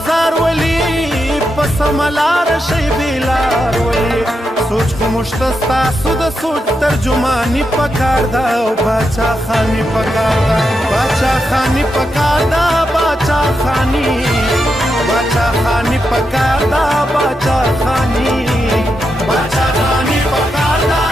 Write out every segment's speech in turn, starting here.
گزار ولی پس ملار شی بیلار ولی سوچ خو مشتستا سود سوچ ترجمانی پکار دا باچا خانی پکار دا باچا خانی پکار دا باچا خانی پکار دا باچا خانی پکار دا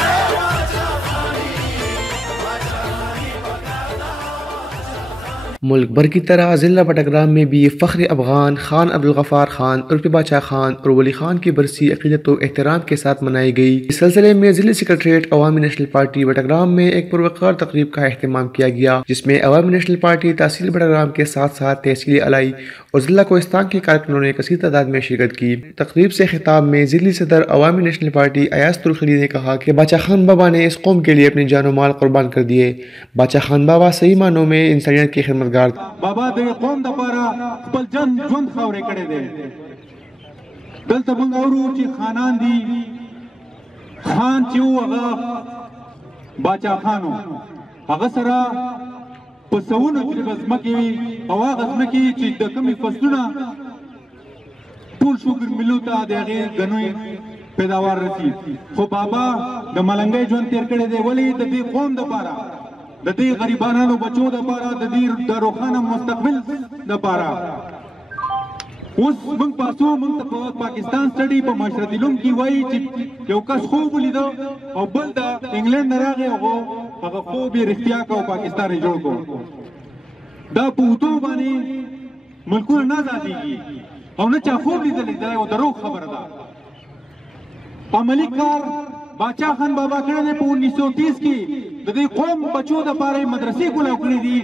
मुल्क भर की तरह ज़िला बटग्राम में भी फ़ख्र अफ़गान खान अब्दुल गफ़ार खान उर्फ बादशाह खान और वली खान की बरसी अक़ीदत व एहतराम के साथ मनाई गई। इस सिलसिले में ज़िला सेक्रेटरीट अवामी नेशनल पार्टी बटग्राम में एक पुरवकार तकरीब का अहतमाम किया गया, जिसमें अवामी नेशनल पार्टी तहसील बटग्राम के साथ साथ तहसील अलाई और ज़िला कोहिस्तान के कारकुनों ने कसीर तादाद में शिरकत की। तकरीब से खिताब में ज़िली सदर अवामी नेशनल पार्टी अयाज तुलखली ने कहा कि बादशाह खान बाबा ने इस कौम के लिए अपनी जानो माल कुर्बान कर दिए। बादशाह खान बाबा सही मानों में इंसानियत की खिदमत बाबा दे कौम द पारा खपल जन ژوند خاورې کړي دي دلته موږ اورو چې خانان دي خان چې هغه باچا خانو هغه سره په سونو چې غزمکې او هغه غزمکې چې د کمی فصلونه ټول شوګر ملو ته د هغې غنوي پیداوار رسي، خو بابا د ملنګۍ ژوند تیر کړی دی ولې د دې قوم د پاره د دې غریبانو بچو د پاره د دې د روښانه مستقبل د پاره اوس موږ پاسو موږ ته پاکستان سټډي په معاشرتي علوم کې وایي چې یو کس خوب ولیدو او بل د انګلند نه راغی هغه خوب یې رښتیا کړ او پاکستان یې جوړ کړ. دا په اوتو باندې ملکونه نه ازادېږي او نه چا خوب لیدلی دا یو دروغ خبره ده. عملي کار बादशाह खान बाबा کړی دی په 1930 کې د دې قوم بچو د پاره مدرسې کولاو کړې دي.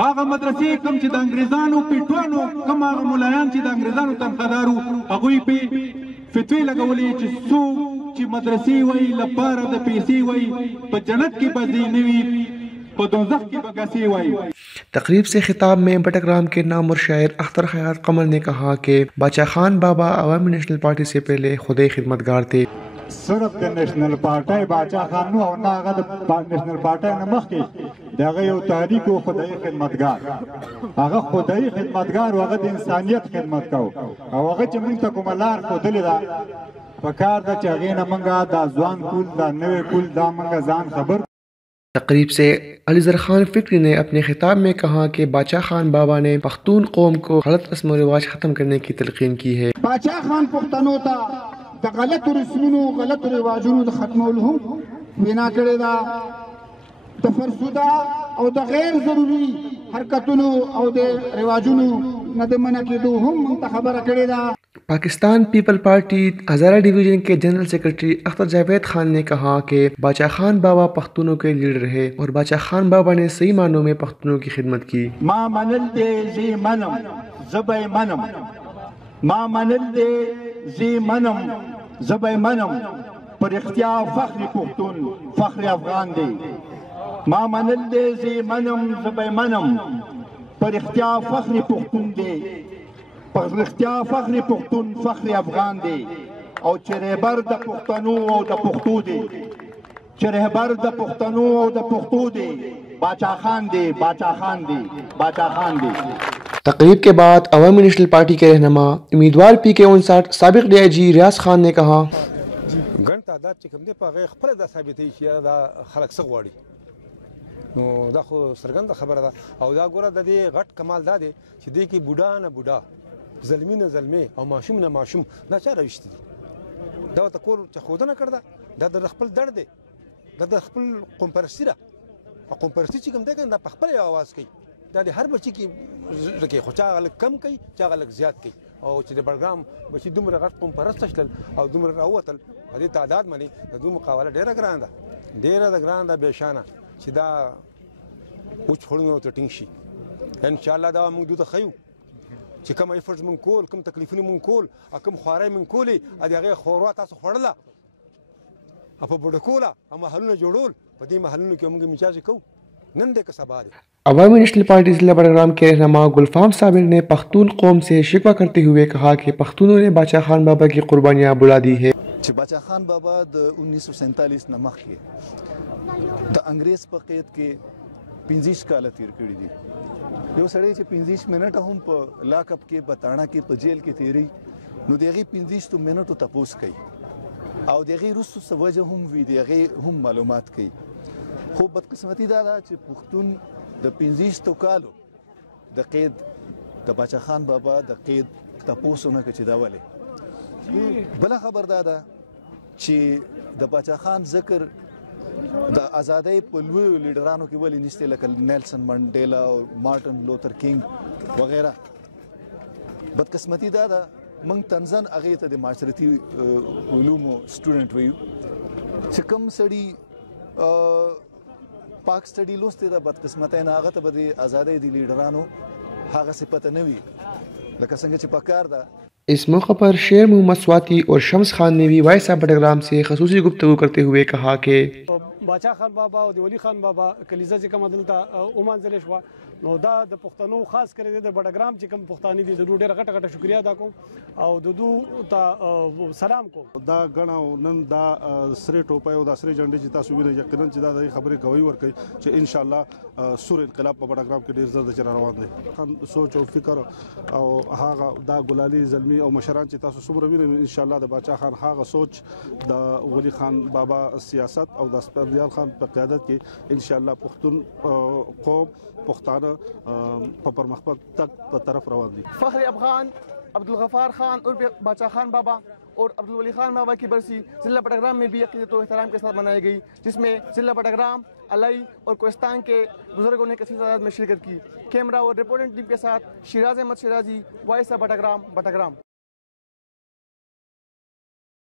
هغه مدرسې کوم چې د انګریزانو پیټوانو کوم هغه مولایان چې د انګریزانو تنخوادارو هغوی په فتوی لګولې چې څوک چې مدرسې وایي لپاره د پیسې وایي په جنت کې به ځای نه وي په دوزخ کې به ګسې وایي. तकरीब से खिताब में बटग्राम के नाम और शायर अख्तर खयात कमर ने कहा कि बादशाह खान बाबा अवामी नेशनल पार्टी से पहले खुद खिदमतगार थे। صرف د نېشنل پارټۍ باچا خان نو او نه هغه د نېشنل پارټۍ نه مخکې دغه یو تاریخ او خدای خدمتګار هغه خدای خدمتګار او هغه د انسانیت خدمت کو او هغه چې موږ ته کوم لار ښودلې ده په کار ده چې هغې نه موږ دا ځوان کول دا نوی کول دا موږ ځان خبر. तकरीब से अलीज़र खान फिक्री ने अपने खिताब में कहा कि बादशाह खान बाबा ने पख्तून कौम को गलत रस्म व रिवाज ख़त्म करने की तलक़ीन की है। बादशाह खान पुख्तनों ता د غلط رسمونو غلط رواجونو د ختمولو هم بنا کړی دا د فرسوده او د غیر ضروري حرکتونو او د رواجونو نه د منع کېدو هم موږ ته خبره کړې ده. पाकिस्तान पीपल पार्टी हज़ारा डिवीज़न के जनरल सेक्रेटरी अख्तर जावेद खान ने कहा कि बादशाह खान बाबा पख्तूनों के लीडर रहे और बादशाह खान बाबा ने सही मानों में पख्तूनों की खिदमत की। ما منل دې زی منم زبې منم ما منل دې زی منم زبې منم پر اختیا فخر پختون فخر افغان دی. ما منل دې زی منم زبې منم پر اختیا فخر پختون دی پر اختیا فخر پختون فخر افغان دی او چې رهبر د پښتنو او د پښتو دی چې رهبر د پښتنو او د پښتو دی باچا خان دی باچا خان دی باچا خان دی. तकरीब के बाद अवामी नेशनल पार्टी के रहनुमा उम्मीदवार PK59 साबिक DIG रियाज खान ने कहा ګڼ تعداد چې کوم دی په هغې خپله دا ثابتوي چې دا خلک څه غواړي، نو دا خو څرګنده خبره ده. او دا ګوره د دې غټ کمال دا دی چې دې کې بوډا نه بوډا زلمي نه زلمې او ماشوم نه ماشوم دا چا راویشتي دي. دا ورته کور چې ښودنه کړې ده دا د خپل درد دی، دا د خپل قوم پرستي ده. او قوم پرستي چې کوم دی که دا په خپله یو اواز کوي دا د هر بچي کې لکه خو چا هغه لږ کم کوي چا هغه لږ زیات کوي. او چې د بډګرام بچي دومره غټ قوم پرسته شلل او دومره راووتل په دې تعداد باندې د دوی مقابله ډېره ګرانه ده، ډېره د ګرانه ده بېشانه چې دا وچ خوړنو ته ټینګ شي. انشاءالله دا موږ دوی ته ښیو چې کوم ایفرټس موږ کول کوم تکلیفونه موږ کول او کوم خوارۍ موږ کولې د هغې خوروا تاسو خوړله او په بډکوله او محلونه جوړول په دې محلونو کې موږ مجازي کوو نن دی که سبا دی. अवामी नेशनल पार्टी जिला बडग्राम के रहनुमा गुलफाम साबिर ने पख्तून कौम से शिकवा करते हुए कहा कि पख्तूनों ने बादशाह खान बाबा की कुर्बानियाँ बुला दी है. बादशाह खान बाबा 1947 न मखके द अंग्रेज په قید کې 15 کاله تیر کړي دي. یو سړی چې 15 منټه هم په لاک اپ کې بتاڼه کې په جیل کې تیری نو دغه 15 منټو تپوس کوي او دغه رسو سوجه هم وی دغه هم معلومات کوي. خو بدقسمتي دا ده چې پښتون د 15 کالو د قید د باچا خان بابا د قید تپوسونه کوي چې دا ولې بل خبر دا ده چې د باچا خان ذکر د ازادۍ په لویو لیډرانو کې ولې نشته لکه نیلسن منډیلا او مارټن لوتر کینګ وغیرہ. بدقسمتي دا ده موږ تنزن هغه ته د معاشرتي علومو سټوډنټ ویو چې کوم سړی پاک سټډي لوستي ده بدقسمتۍ نه هغه ته به د ازادۍ د لیډرانو هغه صفت نه وي لکه څنګه چې پکار ده. इस मौके पर शेर मोहम्मद स्वाति और शम्स खान ने भी वाई साहब बटग्राम से खसूसी गुफ्तगू करते हुए कहा कि باچا خان بابا او د ولی خان بابا کلیزه چې کوم دلته اومانځل شو نو دا د پښتنو خاص کړي د بټګرام چې کوم پښتاني دي د ډېر غټه غټه شکریا ادا کوم او د دوه ته سلام کوم. دا غنا نن دا سری ټوپای او دا سری جنډي چې تاسو وینئ یقینا چې دا د خبرې گواہی ورکوي چې ان شاء الله سور انقلاب په بټګرام کې ډیر زړه چر روان دي. خان سوچ او فکر او هغه دا ګلالي زلمی او مشران چې تاسو څومره وینئ ان شاء الله د باچا خان هغه سوچ د ولی خان بابا سیاست او د سپندیال خان په قیادت کې ان شاء الله پښتون قوم پښتانه په پرمختګ تک په طرف روان دي. फखर अफगान अब्दुल खान और बाचा खान बाबा और अब्दुल वली खान बाबा की बरसी जिला बटग्राम में भी अक़ीदत व एहतराम के साथ मनाई गई जिसमें जिला बटग्राम अलई और कोस्तान के बुजुर्गों ने कसीर तादाद में शिरकत की. कैमरा और रिपोर्टिंग टीम के साथ शिराज अहमद शिराजी, वॉइस ऑफ बटग्राम.